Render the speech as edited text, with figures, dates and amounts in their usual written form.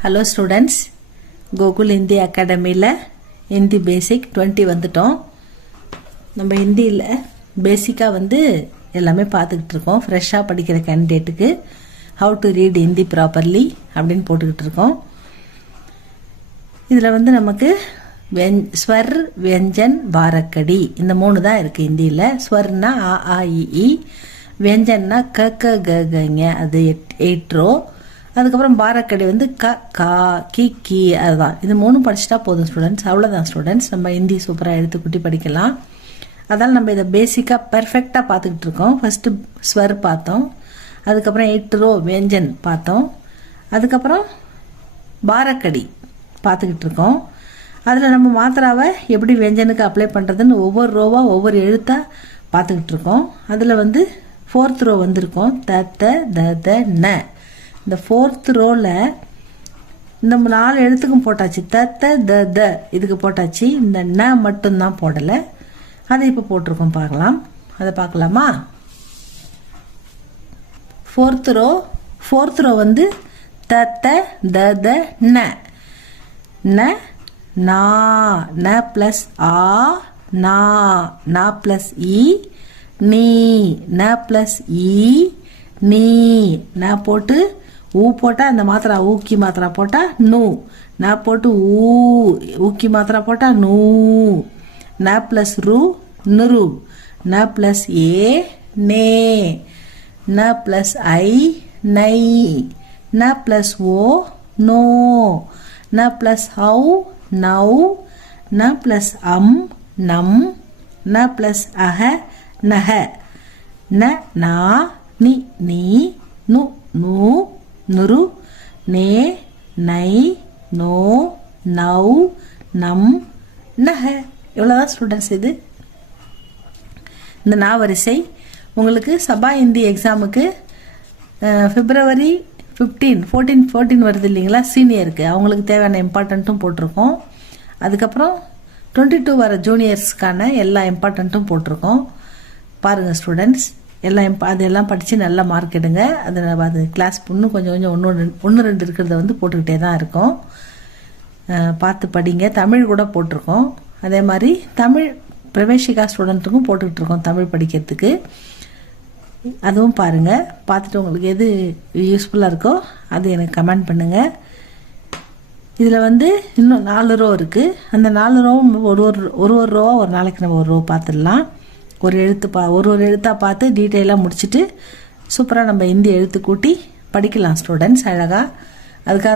Hello students, Gokul Hindi அகாடமியில் ஹிந்தி பேசிக் 20 வந்துட்டோம். நம்ம ஹிந்தியில் பேசிக்காக எல்லாமே பார்த்துக்கிட்டு இருக்கோம். ஃப்ரெஷ்ஷாக படிக்கிற கேண்டிடேட்டுக்கு how to read Hindi properly அப்படின்னு போட்டுக்கிட்டு இருக்கோம். இதில் நமக்கு ஸ்வர், வியஞ்சன், பாரக்கடி இந்த 3 தான் இருக்குது ஹிந்தியில். ஸ்வர்னா ஆ ஆ இ, வியஞ்சன்னா க க க கங்க, அது 8 ரோ. அதுக்கப்புறம் பாரக்கடி க கா கி கி, அதுதான். இது 3 படிச்சுட்டா போதும் ஸ்டூடெண்ட்ஸ். அவ்வளோதான் ஸ்டூடெண்ட்ஸ். நம்ம ஹிந்தி சூப்பராக எழுத்துக்குட்டி படிக்கலாம். அதனால் நம்ம இதை பேசிக்காக பர்ஃபெக்டாக பார்த்துக்கிட்டு இருக்கோம். ஃபஸ்ட்டு ஸ்வர் பார்த்தோம், அதுக்கப்புறம் 8 ரோ வியஞ்சன் பார்த்தோம், அதுக்கப்புறம் பாரக்கடி பார்த்துக்கிட்டு இருக்கோம். அதில் நம்ம மாத்திராவை எப்படி வியஞ்சனுக்கு அப்ளை பண்ணுறதுன்னு ஒவ்வொரு ரோவாக ஒவ்வொரு எழுத்தாக பார்த்துக்கிட்டு இருக்கோம். அதில் 4th ரோ வந்திருக்கோம். த த த த ந. இந்த 4th ரோவில் இந்த 4 எழுத்துக்கும் போட்டாச்சு. த த த த இதுக்கு போட்டாச்சு. இந்த ந மட்டும்தான் போடலை. அதை இப்போ போட்டிருக்கோம், பார்க்கலாம். அதை பார்க்கலாமா? 4th ரோ த த த த ந. ந நா, ந ப்ளஸ் ஆ, நா ப்ளஸ் இ, நீ, ந ப்ளஸ் இ, நீ. ந போட்டு ஊ போட்டால் அந்த மாத்திரா ஊக்கி மாத்திரா போட்டால் நூ. ந போட்டு ஊக்கி மாத்திரா போட்டால் நூ. ந ப்ளஸ் ரு, நுரு. ந ப்ளஸ் ஏ, நே. ந ப்ளஸ் ஐ, நை. ந ப்ளஸ் ஓ, நோ. ந ப்ளஸ் ஹௌ, நௌ. ந ப்ளஸ் நம். ந ப்ளஸ் அஹ, நஹ. ந நா, நி நீ, நு நூ, நுரு, நே, நை, நோ, நௌ, நம், நஹ. இவ்வளோதான் ஸ்டூடெண்ட்ஸ். இது இந்த வரிசை உங்களுக்கு சபா ஹிந்தி எக்ஸாமுக்கு February 14 வருது இல்லைங்களா, சீனியருக்கு. அவங்களுக்கு தேவையான இம்பார்ட்டண்ட்டும் போட்டிருக்கோம். அதுக்கப்புறம் 22 வர ஜூனியர்ஸ்க்கான எல்லா இம்பார்ட்டண்ட்டும் போட்டிருக்கோம். பாருங்கள் ஸ்டூடெண்ட்ஸ், அதெல்லாம் படித்து நல்ல மார்க் எடுங்க. அது கிளாஸ் இன்னும் கொஞ்சம் ஒன்று ரெண்டு இருக்கிறத போட்டுக்கிட்டே தான் இருக்கோம். பார்த்து படிங்க. தமிழ் கூட போட்டிருக்கோம். அதே மாதிரி தமிழ் பிரவேசிகா ஸ்டூடெண்ட்டுக்கும் போட்டுக்கிட்டு இருக்கோம் தமிழ் படிக்கிறதுக்கு. அதுவும் பாருங்கள். பார்த்துட்டு உங்களுக்கு எது யூஸ்ஃபுல்லாக இருக்கோ அது எனக்கு கமெண்ட் பண்ணுங்கள். இதில் இன்னும் 4 ரோ இருக்குது. அந்த 4 ரோவும் ஒரு ரோவாக ஒரு நாளைக்கு நம்ம ஒரு ரோ பார்த்துடலாம். ஒரு எழுத்தாக பார்த்து டீட்டெயிலாக முடிச்சுட்டு சூப்பராக நம்ம ஹிந்தி எழுத்து கூட்டி படிக்கலாம் ஸ்டூடெண்ட்ஸ் அழகாக. அதுக்காக